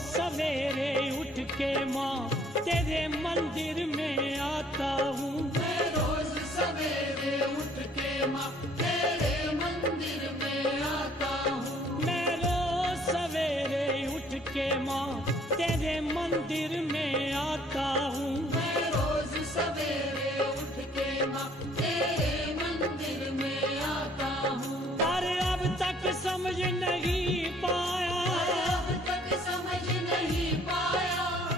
सवेरे उठ के माँ तेरे मंदिर में आता हूँ। मैं रोज सवेरे उठ के माँ तेरे मंदिर में आता हूँ। मैं रोज सवेरे उठ के माँ तेरे मंदिर में आता हूँ। मैं रोज सवेरे उठ के माँ तेरे मंदिर में आता हूँ। पर अब तक समझ नहीं पाया,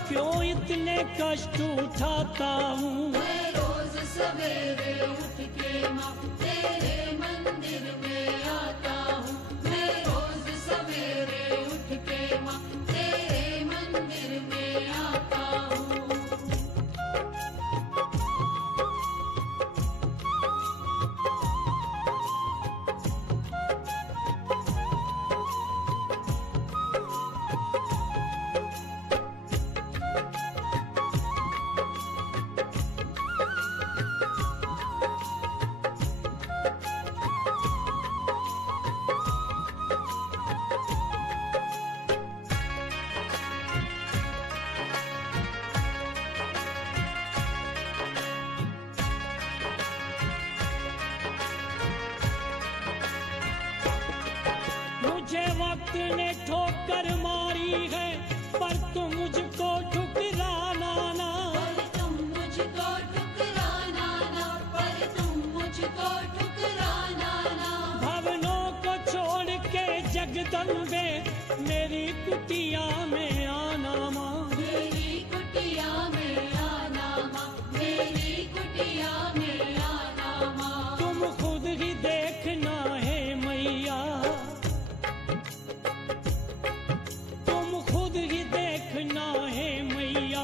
क्यों इतने कष्ट उठाता हूँ। मैं रोज सवेरे उठ के माँ तेरे मंदिर में आता हूँ। मैं रोज सवेरे उठ के माँ तेरे मंदिर में आता हूँ। मुझे वक्त ने ठोकर मारी है, पर तुम मुझको ठुकराना ना। पर तुम मुझको ठुकराना ना, पर तुम मुझको ठुकराना ना। भवनों को छोड़ के जगदम्बे मेरी कुटिया में आना माँ। मेरी कुटिया में आना माँ, मेरी कुटिया में आना माँ। तुम खुद ही देखना है मैया, देखना है मैया,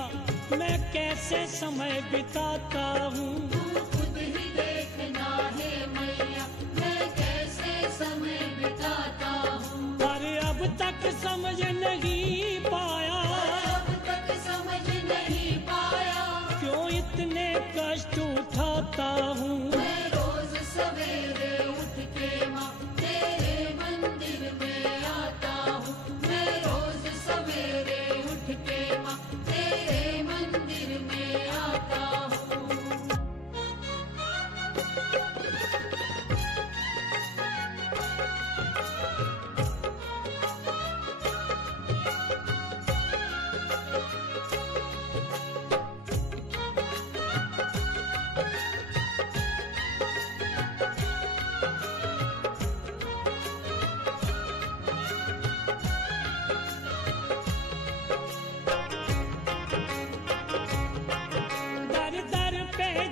मैं कैसे समय बिताता हूँ। तू खुद ही देखना है मैया, मैं कैसे समय बिताता हूँ। पर अब तक समझ नहीं पाया, अब तक समझ नहीं पाया, क्यों इतने कष्ट उठाता हूँ। मैं रोज सवेरे उठ के माँ तेरे मंदिर में आता हूँ। मैं रोज सवेरे उठ के माँ तेरे मंदिर में आता हूँ।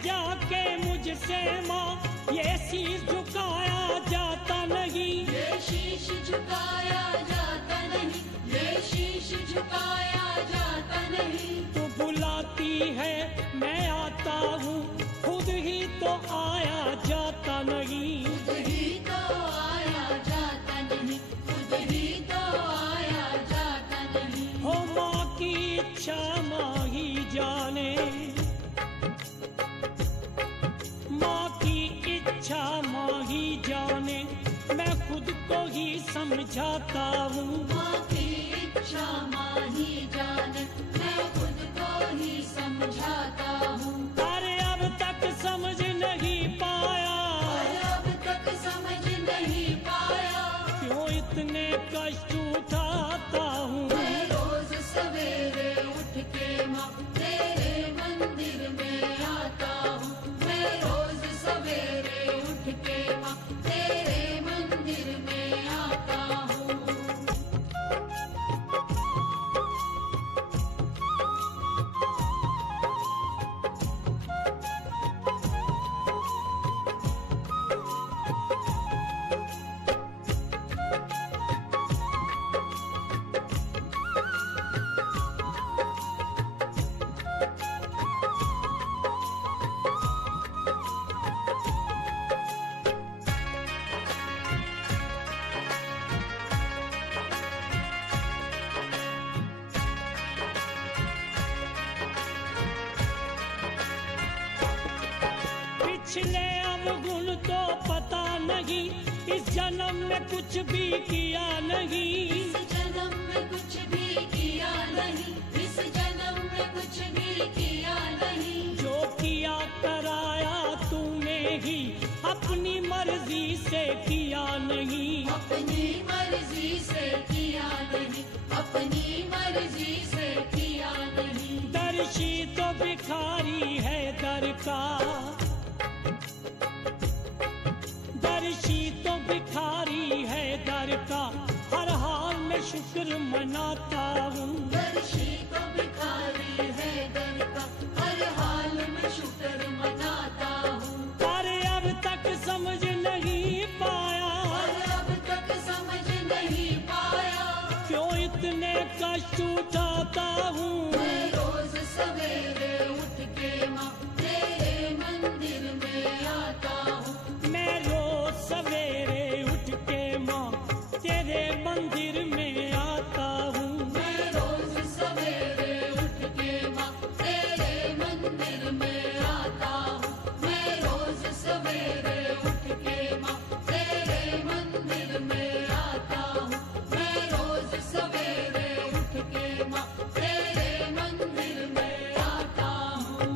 जाके मुझसे माँ ये शीश झुकाया जाता नहीं। ये शीश झुकाया जाता नहीं, ये शीश झुकाया जाता नहीं। तू बुलाती है मैं आता हूँ, खुद ही तो आया जाता नहीं। खुद ही तो आया जाता नहीं, खुद ही तो आया जाता नहीं। हो माँ की इच्छा माँ ही जाने, माँ की इच्छा माँ ही जाने, मैं खुद को ही समझाता हूँ। माँ की इच्छा माँ ही जाने, मैं खुद को ही समझाता हूँ। अरे अब तक समझ नहीं पाया, अब तक समझ नहीं पाया, क्यों इतने कष्ट उठाता हूँ। मैं रोज सवेरे उठ के माँ तेरे मंदिर में आता हूँ। मैं रोज सवेरे उठ के माँ तेरे मंदिर में आता हूँ। पिछले अवगुण तो पता नहीं, इस जन्म में कुछ भी किया नहीं। इस जन्म में कुछ भी किया नहीं, इस जन्म में कुछ भी किया नहीं। जो किया कराया तूने ही, अपनी मर्जी से किया नहीं। अपनी मर्जी से किया नहीं, अपनी मर्जी से किया नहीं। दर्शी तो भिखारी है दर का, दर्शी तो भिखारी है दर का, हर हाल में शुक्र मनाता हूँ। दर्शी तो भिखारी है दर का, हर हाल में शुक्र मनाता हूँ। पर अब तक समझ नहीं पाया, और अब तक समझ नहीं पाया, क्यों इतने कष्ट उठाता हूँ। मैं रोज सवेरे उठ के माँ तेरे मंदिर में आता हूँ। मैं रोज सवेरे उठ के माँ तेरे मंदिर में आता हूँ। मैं रोज सवेरे उठ के माँ तेरे मंदिर में आता हूँ। मैं रोज सवेरे उठ के माँ तेरे मंदिर में आता हूँ। मैं रोज सवेरे उठ के माँ तेरे मंदिर में आता हूँ।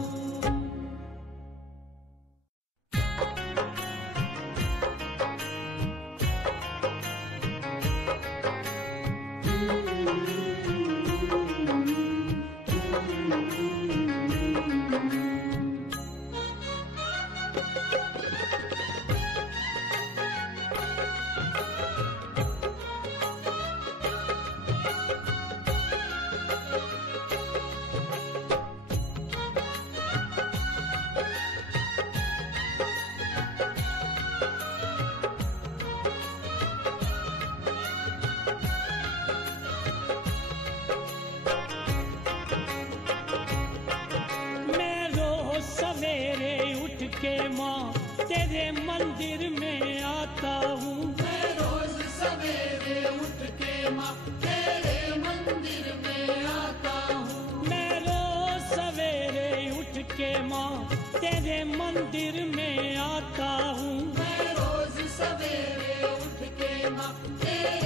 मैं रोज सवेरे उठ के माँ तेरे मंदिर में आता हूँ। मैं रोज सवेरे उठ के माँ तेरे मंदिर में आता हूँ। मैं रोज सवेरे उठ के माँ तेरे मंदिर में आता हूँ। मैं रोज सवेरे उठ के माँ तेरे